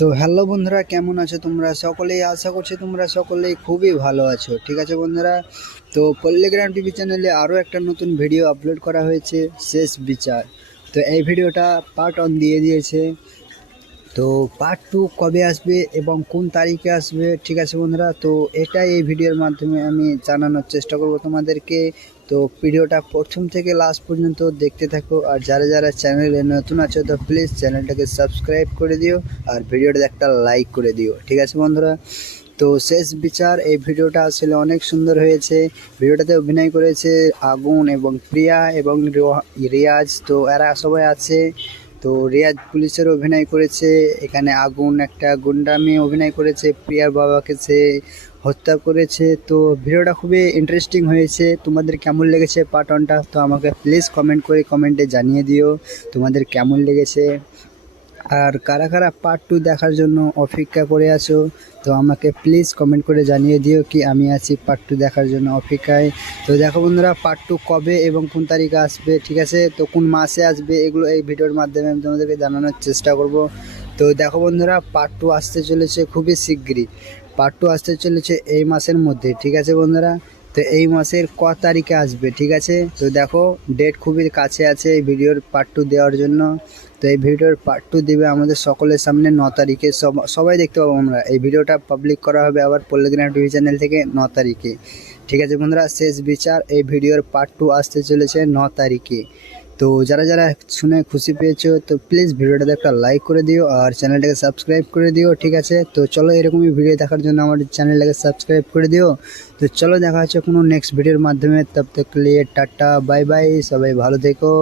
তো হ্যালো বন্ধুরা, কেমন আছো তোমরা সকলেই? আশা করছি তোমরা সকলেই খুবই ভালো আছো। ঠিক আছে বন্ধুরা, তো পল্লীগ্রাম টিভি চ্যানেলে আরও একটা নতুন ভিডিও আপলোড করা হয়েছে, শেষ বিচার। তো এই ভিডিওটা পার্ট 1 দিয়ে দিয়েছে। তো পার্ট 2 কবে আসবে এবং কোন তারিখে আসবে, ঠিক আছে বন্ধুরা, তো এটাই এই ভিডিওর মাধ্যমে আমি জানানোর চেষ্টা করব তোমাদেরকে। তো ভিডিওটা প্রথম থেকে লাস্ট পর্যন্ত দেখতে থাকো, আর যারা যারা চ্যানেলে নতুন আছো তো প্লিজ চ্যানেলটাকে সাবস্ক্রাইব করে দিও আর ভিডিওটাতে একটা লাইক করে দিও। ঠিক আছে বন্ধুরা, তো শেষ বিচার এই ভিডিওটা আসলে অনেক সুন্দর হয়েছে। ভিডিওটাতে অভিনয় করেছে আগুন এবং প্রিয়া এবং রিয়াজ, তো এরা সবাই আছে। তো রিয়াজ পুলিশের অভিনয় করেছে, এখানে আগুন একটা গুন্ডামি অভিনয় করেছে, প্রিয়ার বাবাকে সে হত্যা করেছে। তো ভিডিওটা খুবই ইন্টারেস্টিং হয়েছে। তোমাদের কেমন লেগেছে পার্ট 1টা, তো আমাকে প্লিজ কমেন্ট করে কমেন্টে জানিয়ে দিও তোমাদের কেমন লেগেছে। আর কারা কারা পার্ট 2 দেখার জন্য অপেক্ষা করে আছো, তো আমাকে প্লিজ কমেন্ট করে জানিয়ে দিও কি আমি আছি পার্ট 2 দেখার জন্য অপেক্ষায়। তো দেখো বন্ধুরা, পার্ট 2 কবে এবং কোন তারিখে আসবে, ঠিক আছে, তো কোন মাসে আসবে, এগুলো এই ভিডিওর মাধ্যমে আমি তোমাদেরকে জানানোর চেষ্টা করব। তো দেখো বন্ধুরা, পার্ট 2 আসতে চলেছে খুবই শিগগিরই। পার্ট 2 আসতে চলেছে এই মাসের মধ্যে, ঠিক আছে বন্ধুরা। তো এই মাসের ক তারিখে আসবে, ঠিক আছে, তো দেখো ডেট খুবই কাছে আছে এই ভিডিওর পার্ট 2 দেওয়ার জন্য। তো এই ভিডিওর পার্ট 2 দেবে আমাদের সকলের সামনে 9 তারিখে, সবাই দেখতে পাবো আমরা। এই ভিডিওটা পাবলিক করা হবে আবার পল্লীগ্রাম টিভি চ্যানেল থেকে 9 তারিখে। ঠিক আছে বন্ধুরা, শেষ বিচার এই ভিডিওর পার্ট 2 আসতে চলেছে 9 তারিখে। তো যারা যারা শুনে খুশি পেয়েছো তো প্লিজ ভিডিওটাতে একটা লাইক করে দিও আর চ্যানেলটাকে সাবস্ক্রাইব করে দিও। ঠিক আছে, তো চলো এরকমই ভিডিও দেখার জন্য আমার চ্যানেলটাকে সাবস্ক্রাইব করে দিও। তো চলো দেখা হচ্ছে কোনো নেক্সট ভিডিওর মাধ্যমে, তব তক লিয়ে টাটা বাই বাই, সবাই ভালো থেকো।